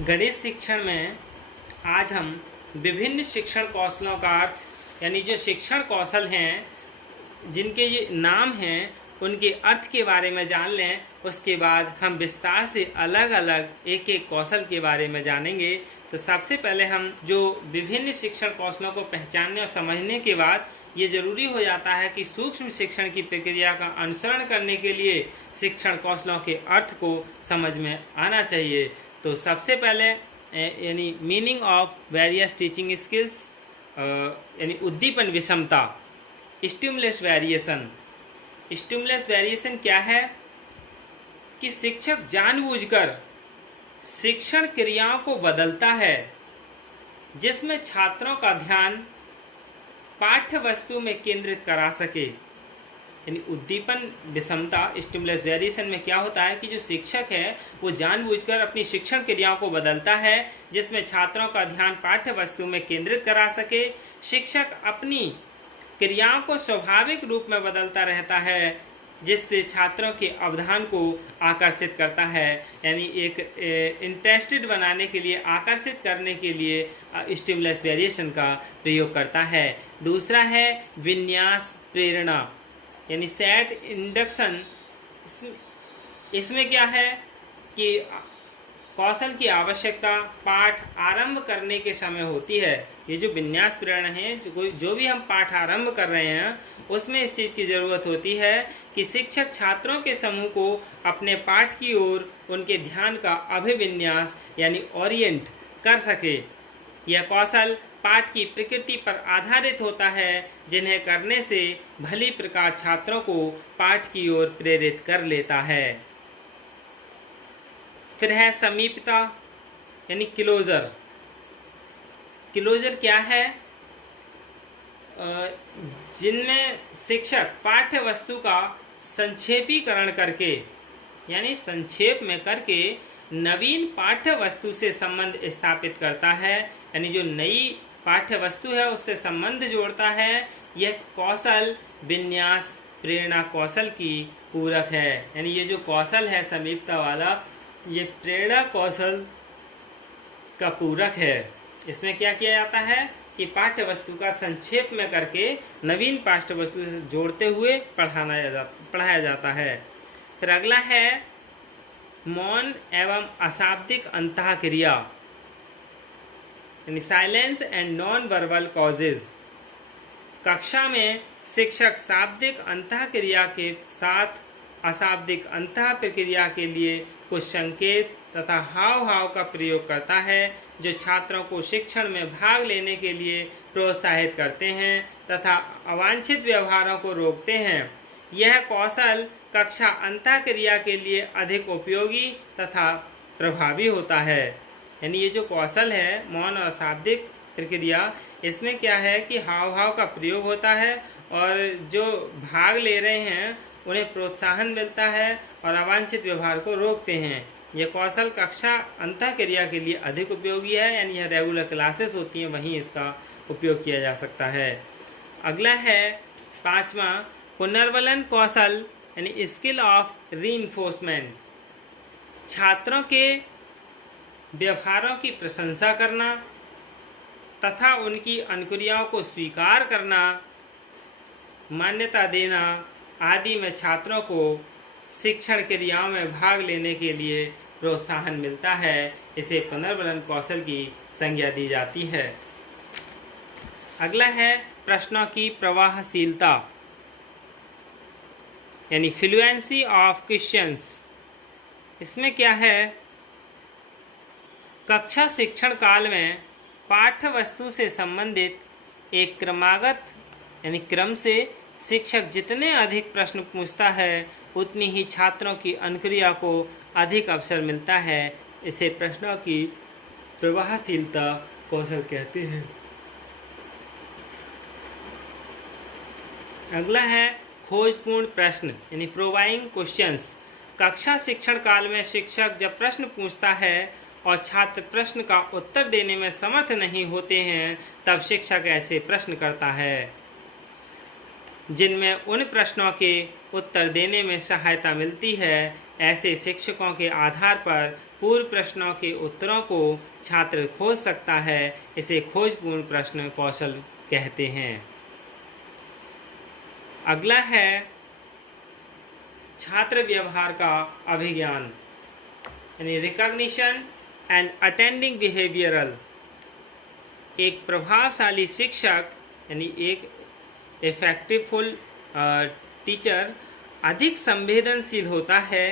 गणित शिक्षण में आज हम विभिन्न शिक्षण कौशलों का अर्थ यानी जो शिक्षण कौशल हैं जिनके ये नाम हैं उनके अर्थ के बारे में जान लें। उसके बाद हम विस्तार से अलग अलग एक एक कौशल के बारे में जानेंगे। तो सबसे पहले हम जो विभिन्न शिक्षण कौशलों को पहचानने और समझने के बाद ये ज़रूरी हो जाता है कि सूक्ष्म शिक्षण की प्रक्रिया का अनुसरण करने के लिए शिक्षण कौशलों के अर्थ को समझ में आना चाहिए। तो सबसे पहले यानी meaning of various teaching skills यानी उद्दीपन विषमता, स्टिमुलस वेरिएशन। स्टिमुलस वेरिएशन क्या है कि शिक्षक जानबूझकर शिक्षण क्रियाओं को बदलता है जिसमें छात्रों का ध्यान पाठ्य वस्तु में केंद्रित करा सके। यानी उद्दीपन विषमता स्टिमुलस वेरिएशन में क्या होता है कि जो शिक्षक है वो जानबूझकर अपनी शिक्षण क्रियाओं को बदलता है जिसमें छात्रों का ध्यान पाठ्य वस्तु में केंद्रित करा सके। शिक्षक अपनी क्रियाओं को स्वाभाविक रूप में बदलता रहता है जिससे छात्रों के अवधान को आकर्षित करता है। यानी एक इंटरेस्टेड बनाने के लिए, आकर्षित करने के लिए स्टिमुलस वेरिएशन का प्रयोग करता है। दूसरा है विन्यास प्रेरणा यानी सेट इंडक्शन। इसमें क्या है कि कौशल की आवश्यकता पाठ आरंभ करने के समय होती है। ये जो विन्यास प्रेरणा है, जो भी हम पाठ आरंभ कर रहे हैं उसमें इस चीज़ की ज़रूरत होती है कि शिक्षक छात्रों के समूह को अपने पाठ की ओर उनके ध्यान का अभिविन्यास यानी ओरिएंट कर सके। यह कौशल पाठ की प्रकृति पर आधारित होता है जिन्हें करने से भली प्रकार छात्रों को पाठ की ओर प्रेरित कर लेता है। फिर है समीपता यानी क्लोजर। क्लोजर क्या है? जिनमें शिक्षक पाठ्य वस्तु का संक्षेपीकरण करके यानी संक्षेप में करके नवीन पाठ्य वस्तु से संबंध स्थापित करता है। यानी जो नई पाठ्य वस्तु है उससे संबंध जोड़ता है। यह कौशल विन्यास प्रेरणा कौशल की पूरक है। यानी ये जो कौशल है समीपता वाला, ये प्रेरणा कौशल का पूरक है। इसमें क्या किया जाता है कि पाठ्य वस्तु का संक्षेप में करके नवीन पाठ्य वस्तु से जोड़ते हुए पढ़ाया जाता है। फिर अगला है मौन एवं अशाब्दिक अंतःक्रिया यानी silence and non verbal causes. कक्षा में शिक्षक शाब्दिक अंतःक्रिया के साथ अशाब्दिक अंतः प्रक्रिया के लिए कुछ संकेत तथा हाव भाव का प्रयोग करता है जो छात्रों को शिक्षण में भाग लेने के लिए प्रोत्साहित करते हैं तथा अवांछित व्यवहारों को रोकते हैं। यह कौशल कक्षा अंतःक्रिया के लिए अधिक उपयोगी तथा प्रभावी होता है। यानी ये जो कौशल है मौन और अशाब्दिक प्रक्रिया, इसमें क्या है कि हाव भाव का प्रयोग होता है और जो भाग ले रहे हैं उन्हें प्रोत्साहन मिलता है और अवांछित व्यवहार को रोकते हैं। यह कौशल कक्षा अंतःक्रिया के लिए अधिक उपयोगी है। यानी यह रेगुलर क्लासेस होती हैं वहीं इसका उपयोग किया जा सकता है। अगला है पांचवा पुनर्वलन कौशल यानी स्किल ऑफ रीइंफोर्समेंट। छात्रों के व्यवहारों की प्रशंसा करना तथा उनकी अनुक्रियाओं को स्वीकार करना, मान्यता देना आदि में छात्रों को शिक्षण क्रियाओं में भाग लेने के लिए प्रोत्साहन मिलता है। इसे पुनर्वलन कौशल की संज्ञा दी जाती है। अगला है प्रश्नों की प्रवाहशीलता यानी फ्लुएंसी ऑफ क्वेश्चंस। इसमें क्या है, कक्षा शिक्षण काल में पाठ्य वस्तु से संबंधित एक क्रमागत यानी क्रम से शिक्षक जितने अधिक प्रश्न पूछता है उतनी ही छात्रों की अनुक्रिया को अधिक अवसर मिलता है। इसे प्रश्नों की प्रवाहशीलता कौशल कहते हैं। अगला है खोजपूर्ण प्रश्न यानी प्रोवाइंग क्वेश्चंस। कक्षा शिक्षण काल में शिक्षक जब प्रश्न पूछता है और छात्र प्रश्न का उत्तर देने में समर्थ नहीं होते हैं तब शिक्षक ऐसे प्रश्न करता है जिनमें उन प्रश्नों के उत्तर देने में सहायता मिलती है। ऐसे शिक्षकों के आधार पर पूर्व प्रश्नों के उत्तरों को छात्र खोज सकता है। इसे खोजपूर्ण प्रश्न कौशल कहते हैं। अगला है छात्र व्यवहार का अभिज्ञान, यानी रिकॉग्निशन एंड अटेंडिंग बिहेवियरल। एक प्रभावशाली शिक्षक यानी एक इफेक्टिवफुल टीचर अधिक संवेदनशील होता है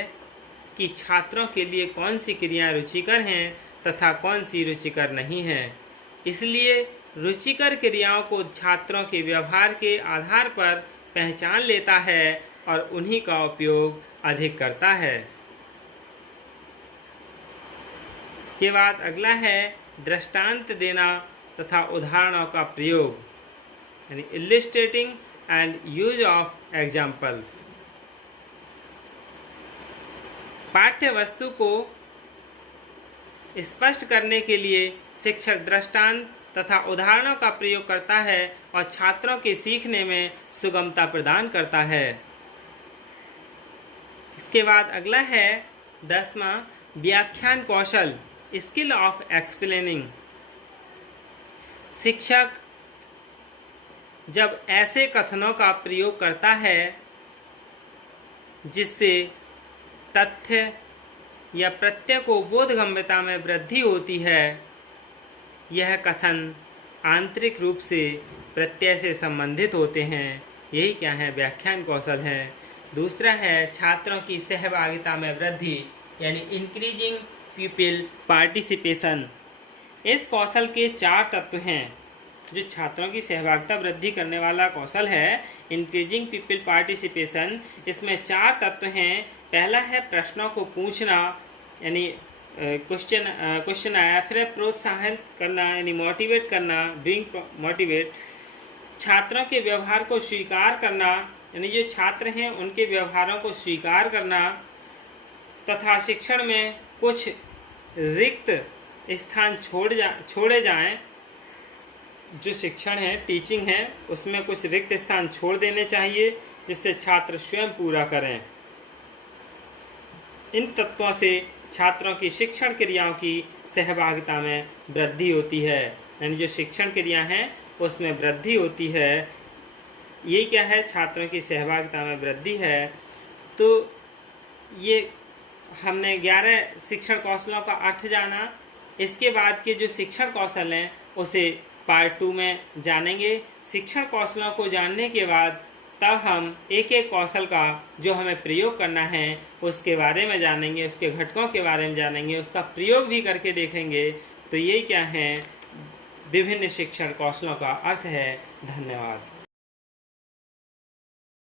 कि छात्रों के लिए कौन सी क्रियाएं रुचिकर हैं तथा कौन सी रुचिकर नहीं हैं। इसलिए रुचिकर क्रियाओं को छात्रों के व्यवहार के आधार पर पहचान लेता है और उन्हीं का उपयोग अधिक करता है। इसके बाद अगला है दृष्टांत देना तथा उदाहरणों का प्रयोग, यानी इलिस्ट्रेटिंग एंड यूज ऑफ एग्जाम्पल्स। पाठ्य वस्तु को स्पष्ट करने के लिए शिक्षक दृष्टांत तथा उदाहरणों का प्रयोग करता है और छात्रों के सीखने में सुगमता प्रदान करता है। इसके बाद अगला है 10वां व्याख्यान कौशल, स्किल ऑफ एक्सप्लेनिंग। शिक्षक जब ऐसे कथनों का प्रयोग करता है जिससे तथ्य या प्रत्यय को बोधगम्यता में वृद्धि होती है, यह कथन आंतरिक रूप से प्रत्यय से संबंधित होते हैं। यही क्या है, व्याख्यान कौशल है। दूसरा है छात्रों की सहभागिता में वृद्धि, यानी इंक्रीजिंग पीपल पार्टिसिपेशन। इस कौशल के 4 तत्व हैं। जो छात्रों की सहभागिता वृद्धि करने वाला कौशल है इंक्रीजिंग पीपल पार्टिसिपेशन, इसमें 4 तत्व हैं। पहला है प्रश्नों को पूछना, यानी क्वेश्चन आया, फिर प्रोत्साहित करना यानी मोटिवेट करना, डूइंग मोटिवेट। छात्रों के व्यवहार को स्वीकार करना, यानी जो छात्र हैं उनके व्यवहारों को स्वीकार करना, तथा शिक्षण में कुछ रिक्त स्थान छोड़े जाएं। जो शिक्षण है, टीचिंग है, उसमें कुछ रिक्त स्थान छोड़ देने चाहिए जिससे छात्र स्वयं पूरा करें। इन तत्वों से छात्रों की शिक्षण क्रियाओं की सहभागिता में वृद्धि होती है, यानी जो शिक्षण क्रिया हैं उसमें वृद्धि होती है। ये क्या है, छात्रों की सहभागिता में वृद्धि है। तो ये हमने 11 शिक्षण कौशलों का अर्थ जाना। इसके बाद के जो शिक्षण कौशल हैं उसे पार्ट 2 में जानेंगे। शिक्षण कौशलों को जानने के बाद तब हम एक एक कौशल का जो हमें प्रयोग करना है उसके बारे में जानेंगे, उसके घटकों के बारे में जानेंगे, उसका प्रयोग भी करके देखेंगे। तो ये क्या है, विभिन्न शिक्षण कौशलों का अर्थ है। धन्यवाद।